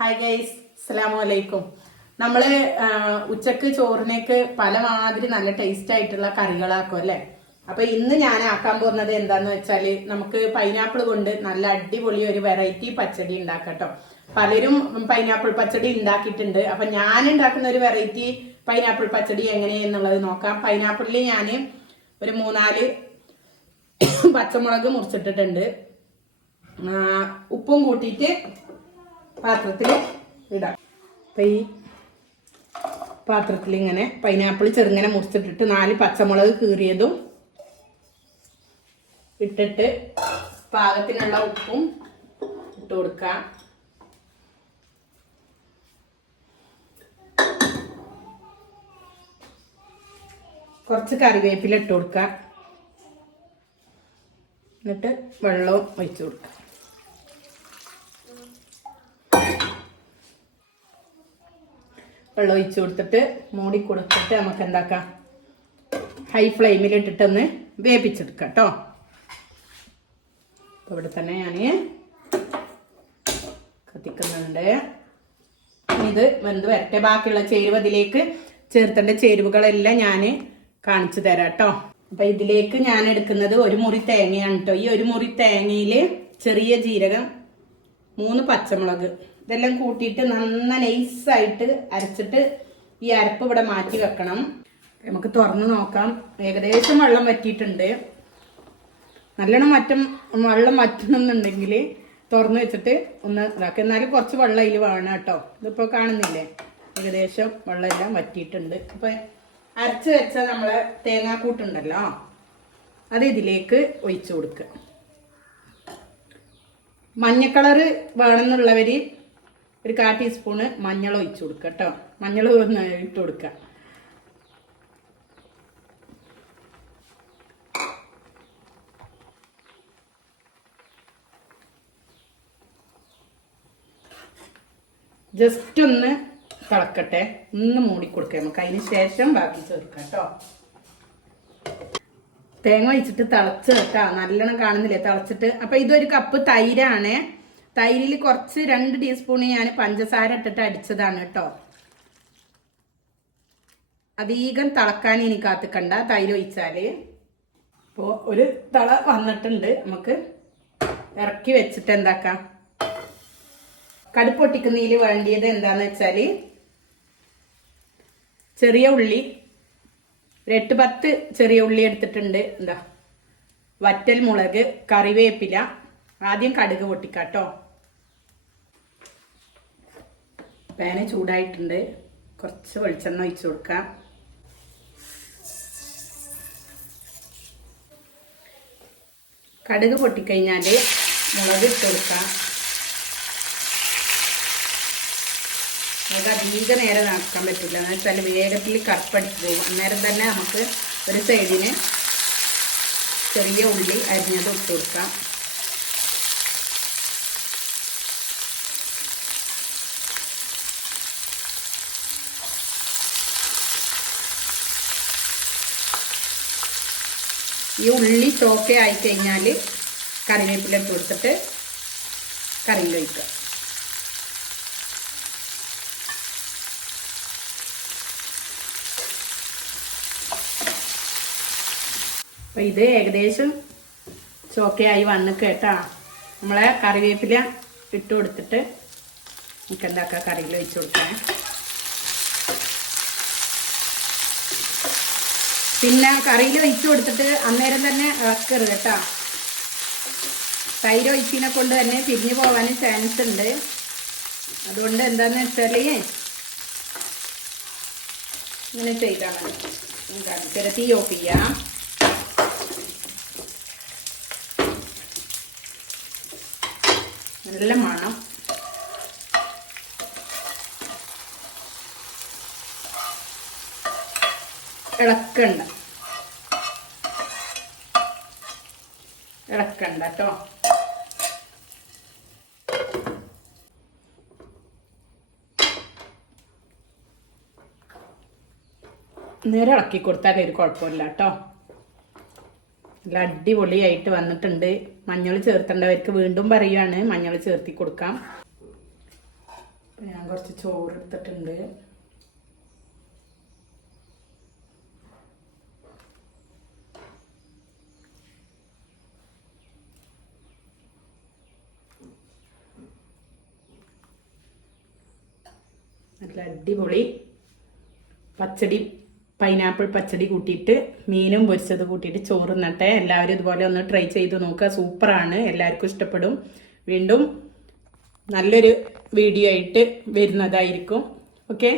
Hi guys അസ്സലാമു അലൈക്കും നമ്മൾ ആ, ഉച്ചയ്ക്ക് ചോറിനേക്ക് പല മാതിരി നല്ല ടേസ്റ്റ് ആയിട്ടുള്ള കറികളാക്കും അല്ലെ? അപ്പൊ ഇന്ന് ഞാൻ ആക്കാൻ പോകുന്നത് എന്താന്ന് വെച്ചാൽ നമുക്ക് പൈനാപ്പിൾ കൊണ്ട് നല്ല അടിപൊളി ഒരു വെറൈറ്റി പച്ചടി ഉണ്ടാക്കട്ടോ. പലരും പൈനാപ്പിൾ പച്ചടി ഉണ്ടാക്കിയിട്ടുണ്ട്. അപ്പൊ ഞാൻ ഉണ്ടാക്കുന്ന ഒരു വെറൈറ്റി പൈനാപ്പിൾ പച്ചടി എങ്ങനെയെന്നുള്ളത് നോക്കാം. പൈനാപ്പിളിൽ ഞാൻ ഒരു മൂന്നാൽ പച്ചമുളക് മുറിച്ചിട്ടിട്ടുണ്ട്. ഉപ്പും കൂട്ടിയിട്ട് പാത്രത്തിൽ ഇടാം. അപ്പം ഈ പാത്രത്തിൽ ഇങ്ങനെ പൈനാപ്പിൾ ചെറുങ്ങനെ മുറിച്ചിട്ടിട്ട് നാല് പച്ചമുളക് കീറിയതും ഇട്ടിട്ട് പാകത്തിനുള്ള ഉപ്പും ഇട്ട് കൊടുക്കാം. കുറച്ച് കറിവേപ്പില ഇട്ട് കൊടുക്കുക എന്നിട്ട് വെള്ളവും ഒഴിച്ചു കൊടുക്കാം. വെള്ളം ഒഴിച്ചു കൊടുത്തിട്ട് മൂടി കൊടുത്തിട്ട് നമുക്ക് എന്താക്കാം? ഹൈ ഫ്ലെയിമിൽ ഇട്ടിട്ടൊന്ന് വേപ്പിച്ചെടുക്കാം കേട്ടോ. അപ്പോൾ ഇവിടെ തന്നെ ഞാൻ കത്തിക്കുന്നുണ്ട്. ഇത് വെന്ത് വരട്ടെ. ബാക്കിയുള്ള ചേരുവ ഇതിലേക്ക് ചേർത്തേണ്ട ചേരുവകളെല്ലാം ഞാൻ കാണിച്ചു തരാം കേട്ടോ. അപ്പൊ ഇതിലേക്ക് ഞാൻ എടുക്കുന്നത് ഒരു മുറി തേങ്ങയാണ് കേട്ടോ. ഈ ഒരു മുറി തേങ്ങയിൽ ചെറിയ ജീരകം മൂന്ന് പച്ചമുളക്. ഇതെല്ലാം കൂട്ടിയിട്ട് നന്ന നൈസായിട്ട് അരച്ചിട്ട് ഈ അരപ്പ് ഇവിടെ മാറ്റി വെക്കണം. നമുക്ക് തുറന്ന് നോക്കാം. ഏകദേശം വെള്ളം വറ്റിയിട്ടുണ്ട്. നല്ലോണം മറ്റം വെള്ളം വറ്റണമെന്നുണ്ടെങ്കിൽ തുറന്ന് വെച്ചിട്ട് ഒന്ന് ഇതാക്കുക എന്നാലും കുറച്ച് വെള്ളം അതിൽ വേണം കേട്ടോ. ഇതിപ്പോൾ കാണുന്നില്ലേ? ഏകദേശം വെള്ളം എല്ലാം വറ്റിയിട്ടുണ്ട്. അപ്പം അരച്ച് വെച്ച നമ്മളെ തേങ്ങാക്കൂട്ടുണ്ടല്ലോ. അത് ഇതിലേക്ക് ഒഴിച്ചു കൊടുക്കുക. മഞ്ഞ വേണമെന്നുള്ളവർ ഒരു കാ ടീസ്പൂണ് മഞ്ഞൾ ഒഴിച്ചു കൊടുക്കുക കേട്ടോ. മഞ്ഞൾ ഒന്ന് ഇട്ട് കൊടുക്കുക ജസ്റ്റ് ഒന്ന് തിളക്കട്ടെ. ഒന്ന് മൂടിക്കൊടുക്കുക നമുക്ക്. അതിന് ശേഷം ബാക്കി ചേർക്കാം കേട്ടോ. തേങ്ങ ഒഴിച്ചിട്ട് തിളച്ച് കേട്ടോ. നല്ലോണം കാണുന്നില്ലേ? തിളച്ചിട്ട്. അപ്പൊ ഇതൊരു കപ്പ് തൈരാണ്. തൈരിൽ കുറച്ച് രണ്ട് ടീസ്പൂൺ ഞാൻ പഞ്ചസാര ഇട്ടിട്ട് അടിച്ചതാണ് കേട്ടോ. അധികം തിളക്കാൻ ഇനി കാത്തിക്കണ്ട തൈര് ഒഴിച്ചാൽ. അപ്പോൾ ഒരു തള വന്നിട്ടുണ്ട്. നമുക്ക് ഇറക്കി വെച്ചിട്ട് എന്താക്കാം? കടുപ്പൊട്ടിക്കുന്നതിൽ വേണ്ടിയത് എന്താന്ന് വെച്ചാൽ ചെറിയ ഉള്ളി ഒരു എട്ട് പത്ത് ചെറിയ ഉള്ളി എടുത്തിട്ടുണ്ട്. എന്താ? വറ്റൽ മുളക് കറിവേപ്പില ആദ്യം കടുക് പൊട്ടിക്കാട്ടോ. പാന് ചൂടായിട്ടുണ്ട്. കുറച്ച് വെളിച്ചെണ്ണ ഒഴിച്ചു കൊടുക്കാം. കടുക് പൊട്ടിക്കഴിഞ്ഞാൽ മുളക് ഇട്ട് കൊടുക്കാം. നമുക്ക് അധിക നേരം നടക്കാൻ പറ്റില്ല. എന്ന് വെച്ചാൽ വേഗത്തിൽ കറുപ്പടിച്ച് പോകും. അന്നേരം തന്നെ നമുക്ക് ഒരു സൈഡിന് ചെറിയ ഉള്ളി അരിഞ്ഞത് ഇട്ട് കൊടുക്കാം. ഈ ഉള്ളി ചോക്കെ ആയിക്കഴിഞ്ഞാൽ കറിവേപ്പില ഇട്ട് കൊടുത്തിട്ട് കറിയിൽ ഒഴിക്കുക. അപ്പം ഇത് ഏകദേശം ചോക്കയായി വന്ന് കേട്ടാ. നമ്മളെ കറിവേപ്പില ഇട്ട് കൊടുത്തിട്ട് നമുക്ക് എന്താക്കാം കറിയിൽ ഒഴിച്ചു കൊടുക്കാം പിന്നെ കറിയിൽ ഒഴിച്ചു കൊടുത്തിട്ട് അന്നേരം തന്നെ ഇളക്കരുത് കേട്ടോ. തൈര് ഒഴിച്ചിനെ കൊണ്ട് തന്നെ പിരിഞ്ഞു പോകാൻ ചാൻസ് ഉണ്ട്. അതുകൊണ്ട് എന്താന്ന് വെച്ചാൽ ഇങ്ങനെ ചെയ്താൽ മതി. തീ ഓഫ് ചെയ്യാം. നല്ല മണം. ഇളക്കണ്ട. ഇളക്കണ്ട കേട്ടോ നേരെ ഇളക്കി കൊടുത്താൽ ഒരു കുഴപ്പമില്ല കേട്ടോ. നല്ല അടിപൊളിയായിട്ട് വന്നിട്ടുണ്ട്. മഞ്ഞൾ ചേർത്തേണ്ടവർക്ക് വീണ്ടും പറയുകയാണ് മഞ്ഞൾ ചേർത്തി കൊടുക്കാം. ഞാൻ കുറച്ച് ചോറ് എടുത്തിട്ടുണ്ട്. നല്ല അടിപൊളി പച്ചടി പൈനാപ്പിൾ പച്ചടി കൂട്ടിയിട്ട് മീനും പൊരിച്ചത് കൂട്ടിയിട്ട് ചോറ് നട്ടെ എല്ലാവരും ഇതുപോലെ ഒന്ന് ട്രൈ ചെയ്ത് നോക്കുക. സൂപ്പറാണ്. എല്ലാവർക്കും ഇഷ്ടപ്പെടും. വീണ്ടും നല്ലൊരു വീഡിയോ ആയിട്ട് വരുന്നതായിരിക്കും. ഓക്കെ